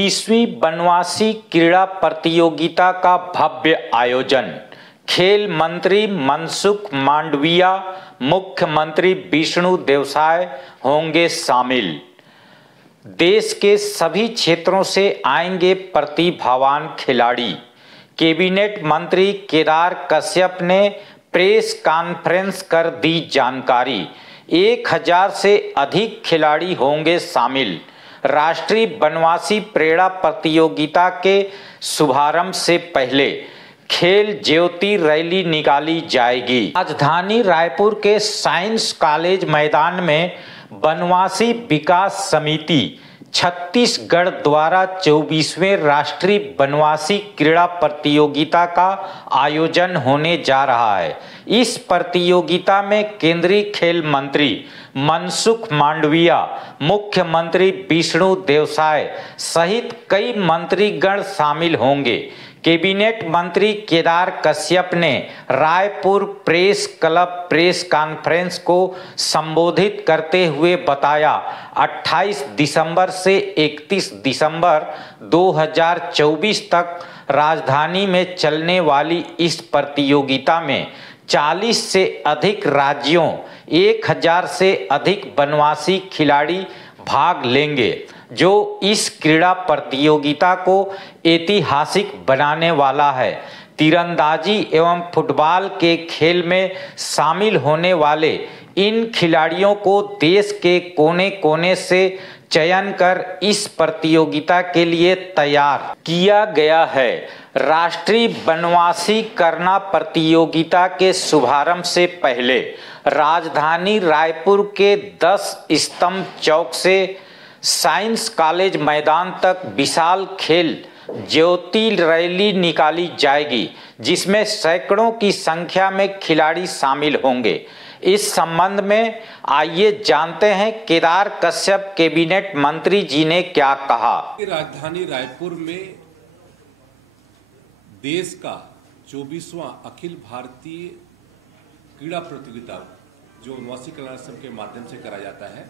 24वीं बनवासी क्रीड़ा प्रतियोगिता का भव्य आयोजन। खेल मंत्री मनसुख मांडविया, मुख्यमंत्री विष्णु देवसाय होंगे शामिल। देश के सभी क्षेत्रों से आएंगे प्रतिभावान खिलाड़ी। कैबिनेट मंत्री केदार कश्यप ने प्रेस कॉन्फ्रेंस कर दी जानकारी। 1000 से अधिक खिलाड़ी होंगे शामिल। राष्ट्रीय बनवासी क्रीड़ा प्रतियोगिता के शुभारंभ से पहले खेल ज्योति रैली निकाली जाएगी। राजधानी रायपुर के साइंस कॉलेज मैदान में बनवासी विकास समिति छत्तीसगढ़ द्वारा 24वें राष्ट्रीय बनवासी क्रीड़ा प्रतियोगिता का आयोजन होने जा रहा है। इस प्रतियोगिता में केंद्रीय खेल मंत्री मनसुख मांडविया, मुख्यमंत्री विष्णु देवसाय सहित कई मंत्रीगण शामिल होंगे। कैबिनेट मंत्री केदार कश्यप ने Raipur press club press conference को संबोधित करते हुए बताया, 28 दिसंबर से 31 दिसंबर 2024 तक राजधानी में चलने वाली इस प्रतियोगिता में 40 से अधिक राज्यों, 1000 से अधिक बनवासी खिलाड़ी भाग लेंगे, जो इस क्रीड़ा प्रतियोगिता को ऐतिहासिक बनाने वाला है। तीरंदाजी एवं फुटबॉल के खेल में शामिल होने वाले इन खिलाड़ियों को देश के कोने-कोने से चयन कर इस प्रतियोगिता के लिए तैयार किया गया है। राष्ट्रीय बनवासी करना प्रतियोगिता के शुभारंभ से पहले राजधानी रायपुर के 10 स्तंभ चौक से साइंस कॉलेज मैदान तक विशाल खेल ज्योति रैली निकाली जाएगी, जिसमें सैकड़ों की संख्या में खिलाड़ी शामिल होंगे। इस संबंध में आइए जानते हैं केदार कश्यप कैबिनेट मंत्री जी ने क्या कहा। राजधानी रायपुर में देश का 24वां अखिल भारतीय क्रीड़ा प्रतियोगिता जो बनवासी कल्याण संघ के माध्यम से कराया जाता है,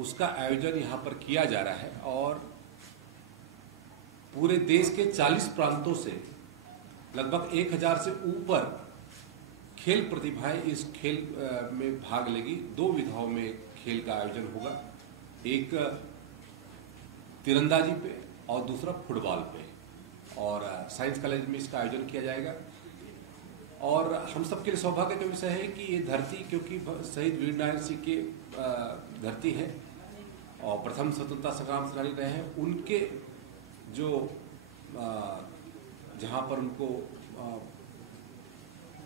उसका आयोजन यहाँ पर किया जा रहा है और पूरे देश के 40 प्रांतों से लगभग 1000 से ऊपर खेल प्रतिभाएं इस खेल में भाग लेगी। 2 विधाओं में खेल का आयोजन होगा, एक तीरंदाजी पे और दूसरा फुटबॉल पे, और साइंस कॉलेज में इसका आयोजन किया जाएगा। और हम सबके लिए सौभाग्य का विषय है कि ये धरती, क्योंकि शहीद वीर नारायण सिंह की धरती है और प्रथम स्वतंत्रता संग्राम सेनानी रहे हैं, उनके जो जहाँ पर उनको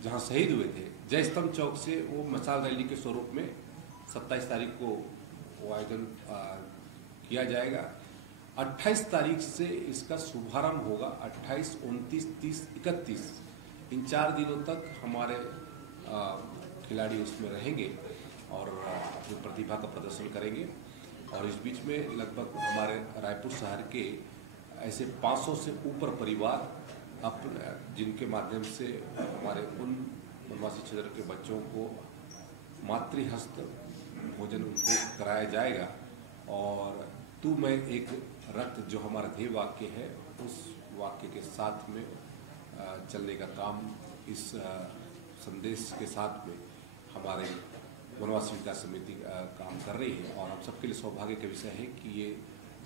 जहाँ शहीद हुए थे, जय स्तंभ चौक से वो मसाल रैली के स्वरूप में 27 तारीख को वो आयोजन किया जाएगा। 28 तारीख से इसका शुभारंभ होगा। 28, 29, 30, 31 इन 4 दिनों तक हमारे खिलाड़ी उसमें रहेंगे और अपनी प्रतिभा का प्रदर्शन करेंगे। और इस बीच में लगभग हमारे रायपुर शहर के ऐसे 500 से ऊपर परिवार जिनके माध्यम से हमारे उन बनवासी क्षेत्र के बच्चों को मातृहस्त भोजन उनको कराया जाएगा। और तू मैं एक रक्त जो हमारा ध्येय वाक्य है, उस वाक्य के साथ में चलने का काम, इस संदेश के साथ में हमारे बनवासी विकास समिति काम कर रही है। और हम सबके लिए सौभाग्य का विषय है कि ये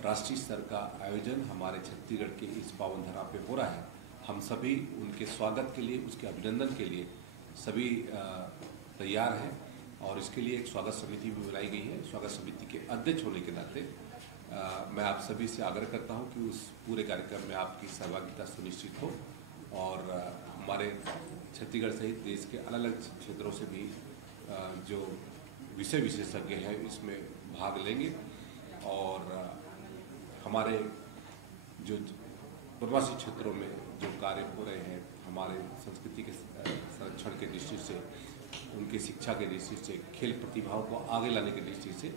राष्ट्रीय स्तर का आयोजन हमारे छत्तीसगढ़ के इस पावन धरा पे हो रहा है। हम सभी उनके स्वागत के लिए, उसके अभिनंदन के लिए सभी तैयार हैं और इसके लिए एक स्वागत समिति भी बनाई गई है। स्वागत समिति के अध्यक्ष होने के नाते मैं आप सभी से आग्रह करता हूं कि उस पूरे कार्यक्रम में आपकी सहभागिता सुनिश्चित हो और हमारे छत्तीसगढ़ सहित देश के अलग अलग क्षेत्रों से भी जो विषय विशेषज्ञ हैं इसमें भाग लेंगे। और हमारे जो बनवासी क्षेत्रों में जो कार्य हो रहे हैं, हमारे संस्कृति के संरक्षण के दृष्टि से, उनकी शिक्षा के दृष्टि से, खेल प्रतिभाओं को आगे लाने की दृष्टि से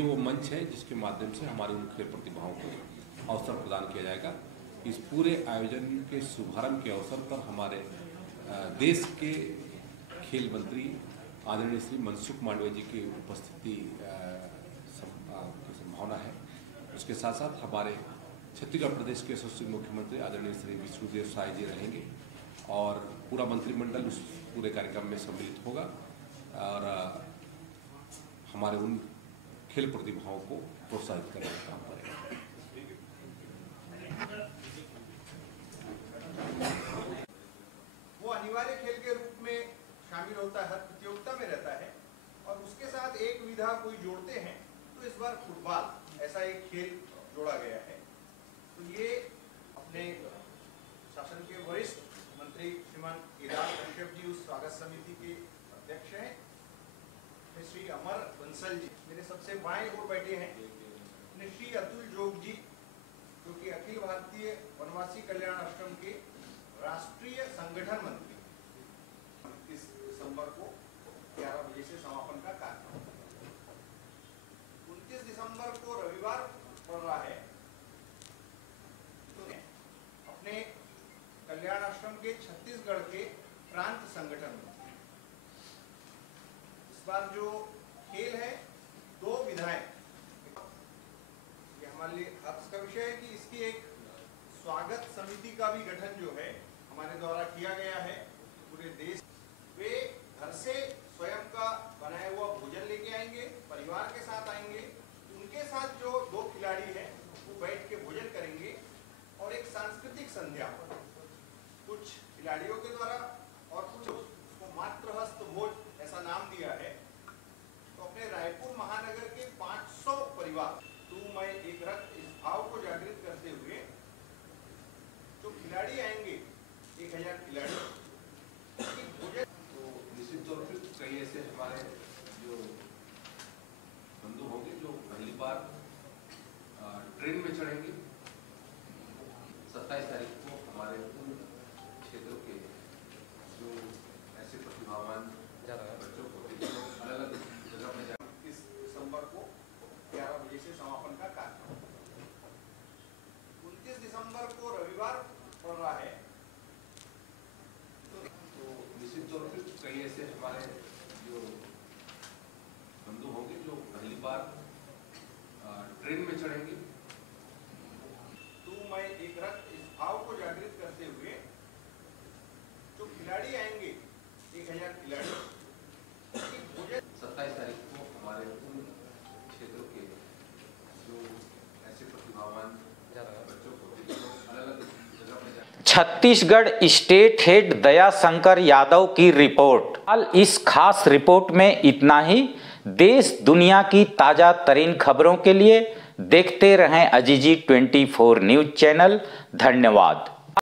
वो मंच है जिसके माध्यम से हमारे उन खेल प्रतिभाओं को अवसर प्रदान किया जाएगा। इस पूरे आयोजन के शुभारंभ के अवसर पर हमारे देश के खेल मंत्री आदरणीय श्री मनसुख मांडविया जी की उपस्थिति की संभावना है। उसके साथ साथ हमारे छत्तीसगढ़ प्रदेश के यशस्वी मुख्यमंत्री आदरणीय श्री विष्णुदेव साय जी रहेंगे और पूरा मंत्रिमंडल उस पूरे कार्यक्रम में सम्मिलित होगा और हमारे उन खेल प्रतिभाओं को प्रोत्साहित करने का काम करेगा। वो अनिवार्य खेल के रूप में शामिल होता है, हर प्रतियोगिता में रहता है और उसके साथ एक विधा कोई जोड़ते हैं तो इस बार फुटबॉल ऐसा एक खेल जोड़ा गया है। तो ये अपने शासन के वरिष्ठ मंत्री श्रीमान केदार कश्यप जी उस स्वागत समिति के अध्यक्ष हैं। श्री अमर बंसल जी मेरे सबसे बाएं ओर बैठे हैं। श्री अतुल जोग जी जो कि अखिल भारतीय वनवासी कल्याण आश्रम के राष्ट्रीय संगठन मंत्री। 29 दिसंबर को 11 बजे से समापन का कार्यक्रम। 29 दिसंबर को रविवार पड़ रहा है। तो अपने कल्याण आश्रम के छत्तीसगढ़ के प्रांत संगठन मंत्री। इस बार जो खेल है 2 विधाएं, ये हमारे लिए हर्ष का विषय है कि इसकी एक स्वागत समिति का भी गठन जो है हमारे द्वारा किया गया है। पूरे देश वे घर से स्वयं का बनाया हुआ भोजन लेके आएंगे, परिवार के साथ आएंगे। उनके साथ जो 2 खिलाड़ी हैं वो बैठ के भोजन करेंगे और एक सांस्कृतिक संध्या कुछ खिलाड़ियों के द्वारा और कुछ उसको मातृहस्त भोज ऐसा नाम दिया है। तो अपने रायपुर महानगर के 500 परिवार तू मैं एक रक्त इस भाव को जागृत करते हुए जो खिलाड़ी आएंगे 1000 खिलाड़ी भोजन। तो निश्चित तौर पर कई ऐसे हमारे जो बंधु होंगे जो पहली बार ट्रेन में चढ़ेंगे। 27 तारीख को हमारे उन क्षेत्रों के जो ऐसे प्रतिभावान बच्चों को अलग अलग जगह में 29 दिसंबर को 11 बजे से समापन का कार्यक्रम। 29 दिसंबर को रविवार पड़ रहा है। तो निश्चित तौर पर कई ऐसे हमारे जो बंधु होंगे जो पहली बार ट्रेन में चढ़ेंगे। तू मैं एक रक्त इस भाव को जागृत करते हुए जो खिलाड़ी आएंगे 1000 खिलाड़ी भोजन। 27 तारीख को हमारे उन क्षेत्रों के जो ऐसे प्रतिभावान बच्चों को अलग अलग जगह में छत्तीसगढ़ स्टेट हेड दयाशंकर यादव की रिपोर्ट। हाल इस खास रिपोर्ट में इतना ही। देश दुनिया की ताजा तरीन खबरों के लिए देखते रहें अजीजी 24 न्यूज चैनल। धन्यवाद।